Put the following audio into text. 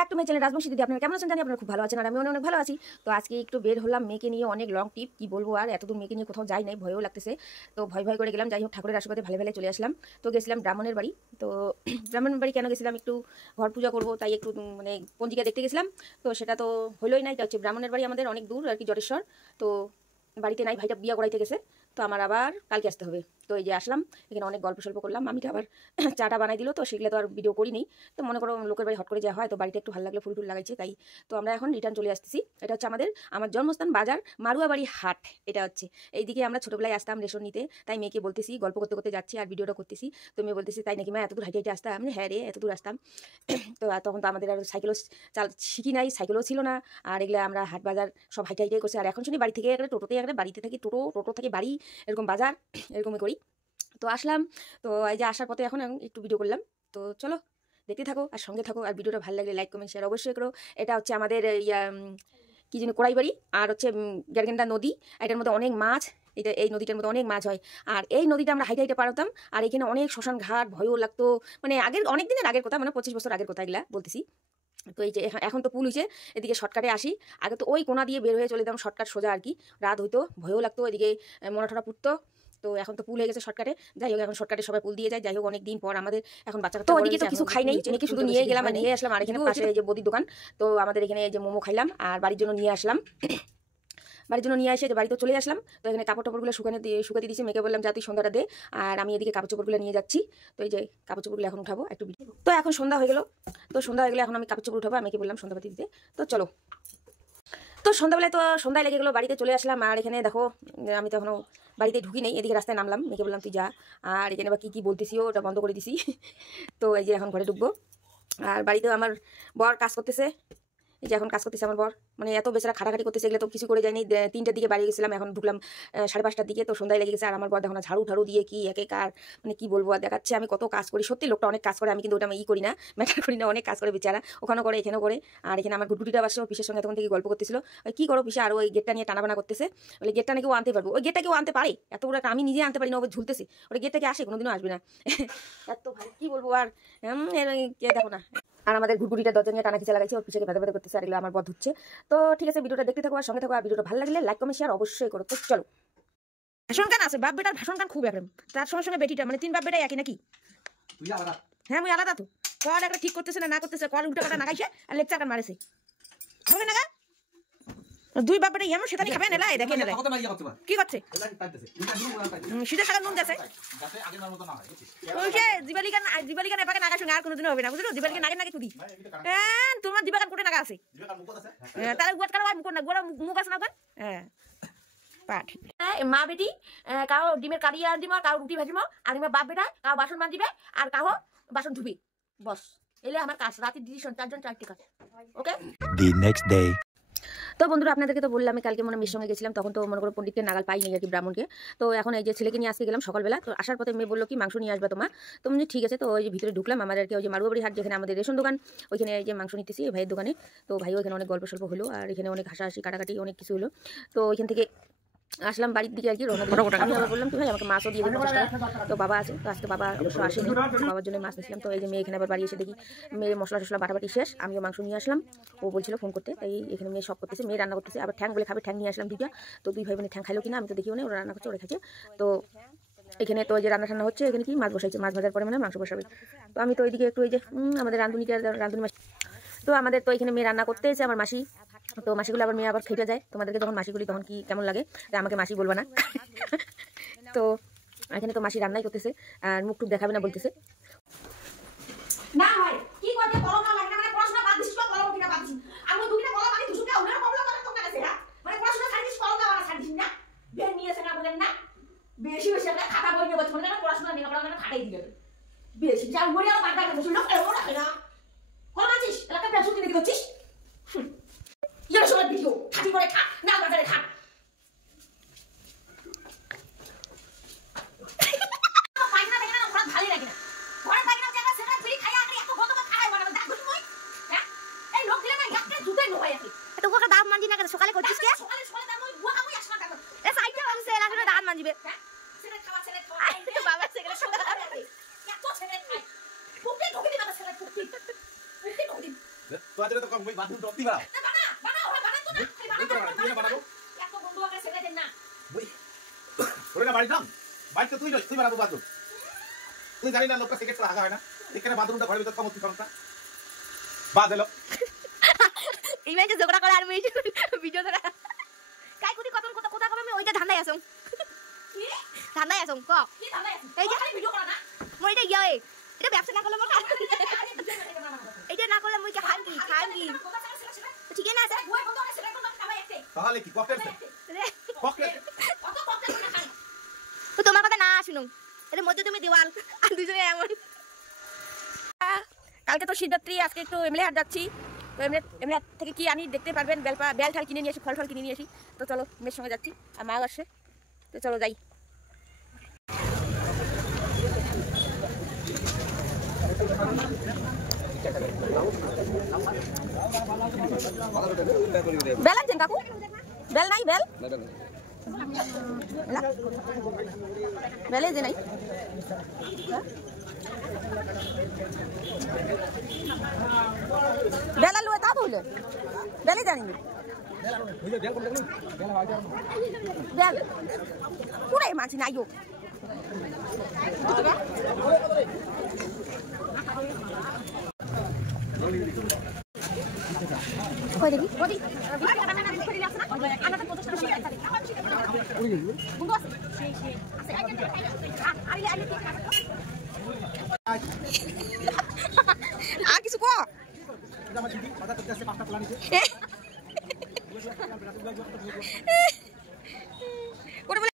Back to my channel Rajbanshi দিদি। আপনারা কেমন আছেন জানি, আপনারা খুব ভালো আছেন আর আমি অনেক ভালো আছি। তো আজকে একটু বের হলাম মেয়েকে নিয়ে, অনেক লং ট্রিপ, কি বলবো আর এতদূর মেয়েকে নিয়ে কোথাও যাই নাই, ভয়ও লাগতেছে। তো ভয় ভয় করে গেলাম, যাই হোক ঠাকুরের আশীর্বাদে ভালো ভালো চলে আসলাম। তো গেছিলাম ব্রাহ্মণের বাড়ি। তো ব্রাহ্মণের বাড়ি কেন গেছিলাম, একটু ঘর পূজা করবো তাই একটু মানে পঞ্জিকা দেখতে গেছিলাম। তো সেটা তো হলোই নাই। এটা হচ্ছে ব্রাহ্মণের বাড়ি আমাদের অনেক দূর আর কি, জটেশ্বর। তো বাড়িতে নাই, ভাইটা বিয়া করাইতে গেছে। তো আমার আবার কালকে আসতে হবে। তো এই যে আসলাম, এখানে অনেক গল্প সল্প করলাম। মামিটা আবার চাটা বানাই দিল, তো সেগুলো তো আর ভিডিও করিনি। তো মনে করো লোকের বাড়ি হট করে যাওয়া হয়, তো বাড়িতে একটু ভালো লাগলে ফুল টুল লাগাইছে তাই। তো আমরা এখন রিটার্ন চলে আসতেছি। এটা হচ্ছে আমার জন্মস্থান বাজার, মারুয়াবাড়ি হাট। এটা হচ্ছে এইদিকে আমরা ছোটোবেলায় আসতাম রেশন নিতে, তাই মেয়েকে বলতেছি, গল্প করতে করতে যাচ্ছি আর ভিডিওটা করতেছি। তো মেয়ে বলতেছি তাই নাকি মা, এত দূর হাইটে হাইটে আসতাম? হ্যাঁ রে, এত দূর আসতাম। তো তখন তো আমাদের আর সাইকেলও শিখি নাই, সাইকেলও ছিল না। আর এগুলো আমরা হাট বাজার সব হাইটে হাইটে করছি। আর এখন শুনি বাড়ি থেকে একটা টোটোতে, একটা বাড়িতে থাকি, টোটো থেকে বাড়ি, এরকম বাজার এরকমই করি। তো আসলাম। তো এই যে আসার পথে এখন একটু ভিডিও করলাম। তো চলো দেখতে থাকো আর সঙ্গে থাকো, আর ভিডিওটা ভালো লাগলে লাইক কমেন্ট শেয়ার অবশ্যই করো। এটা হচ্ছে আমাদের কি যেন কোড়াইবাড়ি, আর হচ্ছে গ্যারগেন্ডা নদী। এটার মধ্যে অনেক মাছ, এই নদীটার মধ্যে অনেক মাছ হয়। আর এই নদীটা আমরা হাইটে হাইটে পার হতাম। আর এখানে অনেক শ্মশান ঘাট, ভয়ও লাগতো। মানে আগের অনেক দিনের আগের কথা, মানে 25 বছর আগের কথা এগুলা বলতেছি। তো এই যে এখন তো পুল হয়েছে, এদিকে শর্টকাটে আসি। আগে তো ওই কোনা দিয়ে বের হয়ে চলে যেতাম, শর্টকাট সোজা আর কি। রাত হইতো, ভয়ও লাগতো, এদিকে মরাঠরা পুড়তো। তো এখন তো পুল হয়ে গেছে শর্টকাটে। যাই হোক, এখন শর্টকাটে সবাই পুল দিয়ে যায়। যাই হোক, অনেক দিন পর আমাদের এখন বাচ্চা তো ওদিকে তো কিছু খাই নাই, মেয়েকে শুধু নিয়ে গেলাম আর নিয়ে আসলাম। আর এখানে পাশে এই যে বদির দোকান, তো আমাদের এখানে এই যে মোমো খাইলাম আর বাড়ির জন্য নিয়ে আসলাম। বাড়ির জন্য নিয়ে এসে যে বাড়িতে চলে আসলাম। তো এখানে কাপড় টাপড়গুলো শুকাতে দিয়েছি। মেয়েকে বললাম যা তুই সন্ধ্যাটা দে, আর আমি এদিকে কাপড় চোপড়গুলো নিয়ে যাচ্ছি। তো এই যে কাপড় চোপড়গুলো এখন উঠাবো একটু। তো এখন সন্ধ্যা হয়ে গেল। তো সন্ধ্যা হয়ে গেলে এখন আমি কাপড় চোপড় উঠাবো। মেয়েকে বললাম সন্ধ্যাবাতি দিতে। তো চলো। তো সন্ধ্যাবেলায় তো সন্ধ্যায় লেগে গেলো, বাড়িতে চলে আসলাম। আর এখানে দেখো আমি তো এখনো বাড়িতে ঢুকি নেই, এদিকে রাস্তায় নামলাম। মেয়েকে বললাম তুই যা। আর এখানে বা কী বলতেছিও ওটা বন্ধ করে দিছি। তো এই যে এখন ঘরে ঢুকবো। আর বাড়িতেও আমার বর কাজ করতেছে। এই যে এখন কাজ করতেছে আমার বর, মানে এত বেচারা খাটাখাটি করতেছে, এগুলো তো কিছু করে যায়নি। 3টার দিকে বাড়ি গেছিলাম, এখন ঢুকলাম 5:30টার দিকে। তো সন্ধ্যায় লেগে গেছে। আর আমার বর দেখো না, ঝাড়ু ঠাড়ু দিয়ে কি একে কার মানে কি বলবো, আর দেখাচ্ছে আমি কত কাজ করি। সত্যি লোকটা অনেক কাজ করে, আমি কিন্তু ওটা করি না, ম্যাটার করি না। অনেক কাজ করে বেচারা, ওখানেও করে এখানেও করে। আর এখানে আমার গুটগুটিটা বাসছে, পিসের সঙ্গে তখন থেকে গল্প করতেছিল। কি করো পিসা, আর ওই গেটটা নিয়ে টানাবানা করতেছে। বলে গেটটা নাকি ও আনতে পারবো। ওই গেটটা কেউ আনতে পারে? এত বড় আমি নিজে আনতে পারি না, ও ঝুলতেছে। ওটা গেটটা কি আসে? কোনোদিনও আসবে না। এত ভালো কি বলবো। আর দেখো না, আর আমাদের ঘুরঘুরিটা দরজা নিয়ে টানা খিচা লাগাইছে, ওর পিছনে ভেদা ভেদা করতেছে, আর এগুলো আমার বধ হচ্ছে। তো ঠিক আছে, ভিডিওটা দেখতে থাকো আর সঙ্গে থাকো। আর ভিডিওটা ভালো লাগলে লাইক কমেন্ট শেয়ার অবশ্যই করো। তো চলো। ভাষণ গান আছে, বাপ বেটার ভাষণ গান খুব একদম। তার সঙ্গে সঙ্গে বেটিটা, মানে 3 বাপ বেটাই একই নাকি? হ্যাঁ, আমি আলাদা তো। কল একটা ঠিক করতেছে না করতেছে, কল উল্টা পাল্টা নাগাইছে আর লেকচার গান মারেছে। হবে না গা 2 বাপ বেটাই এমন সেখানে খাবে নেলা। দেখে নেলা কি করছে, সিধা সাগর নুন গেছে। ওই যে জিবালিকা নেপাকে নাগা সঙ্গে আর কোনোদিনও হবে না, বুঝলো? জিবালিকা নাগের নাকি চুদি। হ্যাঁ, তোমার জিবাগান কোটে নাগা আছে, তাহলে গুয়াট কারো মুখ না, গোড়া মুখ আছে না ওখান। হ্যাঁ, পাঠ মা বেটি কাউ ডিমের কারি আর দিব, কাউ রুটি ভাজিব। আর আমার বাপ বেটা কাউ বাসন মাজিবে আর কাউ বাসন ধুবি। বস এলে আমার কাজ, রাতের ডিসিশন, 4 জন 4টি কাজ। ওকে। The next day. তো বন্ধুরা, আপনাদেরকে তো বললাম আমি কালকে মেয়ের সঙ্গে গেছিলাম, তখন তো মনে করো পণ্ডিতকে নাগাল পাইনি আর কি, ব্রাহ্মণকে। তো এখন এই যে ছেলেকে নিয়ে আজকে গেলাম সকালবেলা। তো আসার পথে মেয়ে বললো কি মাংস নিয়ে আসবে তোমার। তো আমি ঠিক আছে। তো ওই যে ভিতরে ঢুকলাম, আমাদের ওই যে মারুয়াবাড়ি হাট, যেখানে আমাদের রেশন দোকান, ওইখানে এই যে মাংস নিতেছি ভাইয়ের দোকানে। তো ভাইও এখানে অনেক গল্প সল্প হলো, আর এখানে অনেক হাসাহাসি কাটাকাটি অনেক কিছু হলো। তো ওইখান থেকে আসলাম বাড়ির দিকে আর কি, আমি আবার বললাম কি ভাই আমাকে মাছও দিয়ে দিন 50 টাকা। তো বাবা আছে, তো আজকে বাবা অবশ্য আসেনি, বাবার জন্য মাছ নিয়েছিলাম। তো এই যে মেয়ে এখানে আবার বাড়ি এসে দেখি মেয়ে মশলা টশলা বাটাবাটি শেষ, আমিও মাংস নিয়ে আসলাম। ও বলছিল ফোন করতে, তাই এখানে মেয়ে সব করতেছে, মেয়ে রান্না করতেছে। আবার ঠ্যাং বলে খাবে, ঠ্যাং নিয়ে আসলাম 2টা। তো 2 ভাই বোনে ঠ্যাং খাইলো কিনা আমি তো দেখিও না, ওরা রান্না করছে, ওরা খাচ্ছে। তো এখানে তো ওই যে রান্না টান্না হচ্ছে, এখানে কি মাছ বসাইছে, মাছ ভাজার পরে মানে মাংস বসাবে। তো আমি তো ওইদিকে একটু ওই যে আমাদের রাঁধুনি মাসি, তো আমাদের তো এখানে মেয়ে রান্না করতে এসে আমার মাসি। তো মাসিগুলো আবার মেয়ে আবার খেটে যায়, তোমাদেরকে যখন মাসিগুলি তখন কি কেমন লাগে, আমাকে মাসি বলবা না। তো এখানে তো মাসি রান্নাই করতেছে আর মুখ টুক দেখাবে না বলতেছে। না ভাই কি করতে কলম না লাগে না, মানে পড়াশোনা বাদ দিছিস, কলম কিনা বাদ দিছিস। আমি দুইটা কলম আমি দুজনকে ওনার প্রবলেম করে তোমরা কাছে। হ্যাঁ, মানে পড়াশোনা ছাড় দিছিস, কলম না ছাড় দিছিস না। বের নিয়েছে না বলেন না, বেশি বেশি একটা খাতা বই নিয়ে বলছ, মানে পড়াশোনা নিয়ে পড়া না খাটাই দিবে বেশি। যা বই আর বাদ দাও বসে লোক এমন রাখে না। কলম আছিস এলাকা পেছন কিনে দিচ্ছিস। ইয়া সব ভিডিও খাটি করে খা না বাজারে খা। পাইনা দেখে না ওরা ভালো লাগে না। ঘরে পাইনা জায়গা সেটা ফ্রি খাই আর এত গন্ধ খায় মানে দাগ বসি মই। হ্যাঁ, এই লোক দিলে না একটা জুতে নয় আছে। এত গোটা দাম মানজি না কেন, সকালে করছিস কি? সকালে দাম ওই বুয়া কামই আসনা টাকা। এ সাইডে আছে এলা করে দাম মানজিবে। হ্যাঁ, সেটা খাওয়া বাবা সেগুলো সঙ্গে এত ছেলে খায়। পুকি ঢুকি দিবা ছেলে পুকি। পুকি ঢুকি দিবা। তো আজকে কম ওই বাথরুম টপি বানাও বানাবো এত বন্ধু আগে ছেড়ে দেন না ওই ওরে না বাড়ি দাম বাড়িতে তুই বানাবো বাথরুম তুই জানি না লোকটা সিগারেট ছাড়া হাগা হয় না এখানে বাথরুমটা ঘরের ভিতর কমতি করতা বাদ এলো এই মেয়ে ঝগড়া করে আর মেয়ে ভিডিও ধরা কাই কুটি কত কথা কবে আমি ওইটা ধান্দায় আসুম কি ধান্দায় আসুম ক কি ধান্দায় আছে এই যে খালি ভিডিও করা না মই এটা ইয়ে এটা ব্যবসা না করলে মোর এইটা না করলে মই খান কি ঠিক না আছে তাহলে কি ককটেল ককটেল তো তোমার কথা না শুনুম এর মধ্যে তুমি দেওয়াল আর দুজনে এমন কালকে তো শিবরাত্রি আজকে একটু এমএলএ হাট যাচ্ছি তো এমএলএ হাট থেকে কি আনি দেখতে পারবেন বেল ঠাল কিনে নিয়ে আসি ফল কিনে নিয়ে আসি তো চলো মেয়ের সঙ্গে যাচ্ছি আর মাও আসছে তো চলো যাই বেল আনছেন কাকু বেল নাই বেল বেলে যে নাই বেল আলু তা বলে বেলে জানি বেল পুরাই মাছি নাই গো কই দেখি বডি আর কিছু কো আমার দিদি কথা করতে আসছে 5টা প্ল্যান আছে